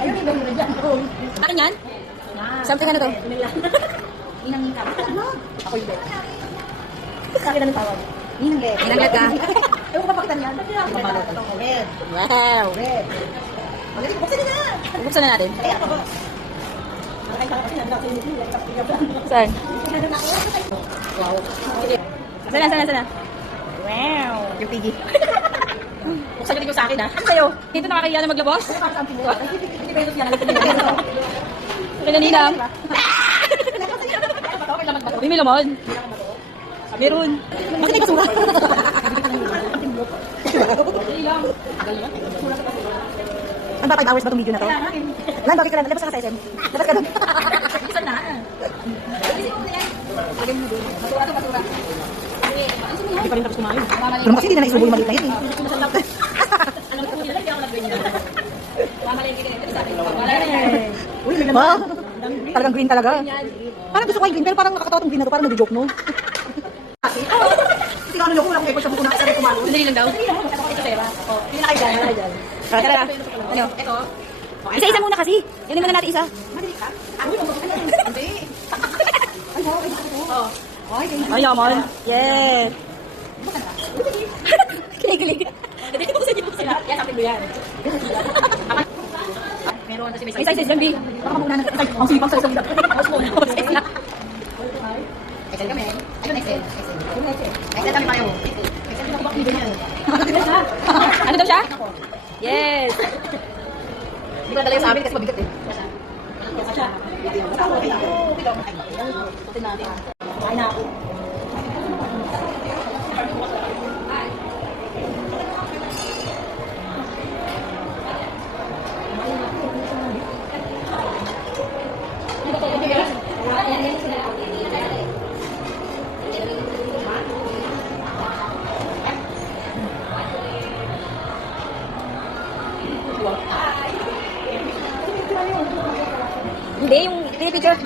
Ayun, iba yun dyan. Akin yan? Something ano to? Inang ka. Ako yung bet. Sa akin na tawag. Inang bet. Inang bet ka? Ewan ko pa pakitan yan. Mabalot. Red. Wow! Red. Magaling, buksan niya na. Buksan na natin. Kaya ako. Nakakay sa kasi nandang Saan? Wow. Sana? Wow! Yung pigi. Buksan niyo din yung sa akin, ha? Ano sa'yo? Dito nakakahiya na maglabas? Hindi ba yung yan? Okay na ninang. Uy, may laman. Meron. Kasi may basura. Ano ba 5 hours ba itong video na to? Lan, bakit ka lang? Labas ka sa SM. Labas ka doon. Isa na. Basura. Hindi pa rin tapos kumain. Pero kasi hindi na naisubo yung maliit na yan eh. Uy, wow. Talagang green talaga. Parang gusto ko yung green, pero parang nakakatawa itong green na to. Parang nag-joke, no? Kasi kano nyo, kulang kayo siya mukuna kasi kumalo. Sandali lang daw. Hindi na kayo dyan. Tara. Ano? Ito. Isa-isa muna kasi. Yan muna natin isa. Madali ka? Hindi. Ay, yaman. Yes. Kinikilig. Yan, sabi mo yan. Meron kasi May size lang, B. Baka muna na. Ang sipang sa isang dap. Size na. Excel kami. Ano na Excel? Excel kami tayo. Excel kami bakit ganyan. Ano daw siya? Yes. Hindi ko nadala yung sa amin kasi mabigat eh. Siya. Kain na ako. Hindi, yung picture.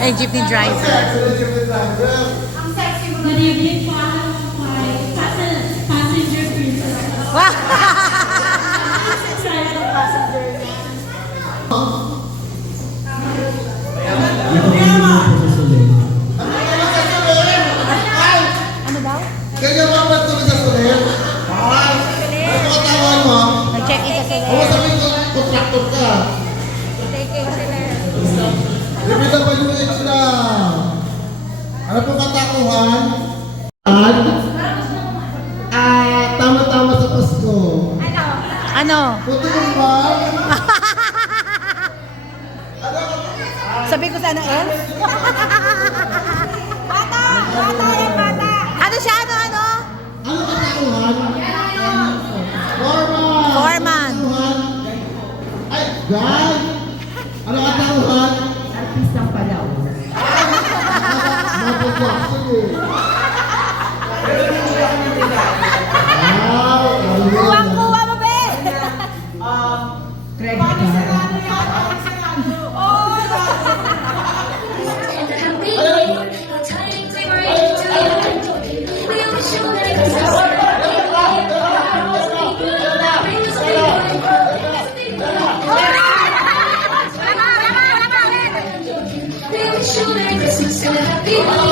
Eh, jeepney driver. Good evening po my passenger princess. Wow! Ano daw? Kaya ba ba ito sa sulit? Ay! Ano ka tawag mo? Nag-check-in sa sila. Huwag sabihin ko, contractor ka. DPWH na. Ano po katakuhan? At tama-tama sa Pasko. Ano? Puto yung ba? Sabi ko sana, eh? Bata! Bata yan, bata! Ano siya? Ano? Ano katakuhan? Foreman! Foreman. Katakuhan? Ay, guy! Ano katakuhan? Artistang palaw. Mapagwaksan eh. Wow! Kuwang-kuwa mo, be! Christmas and a happy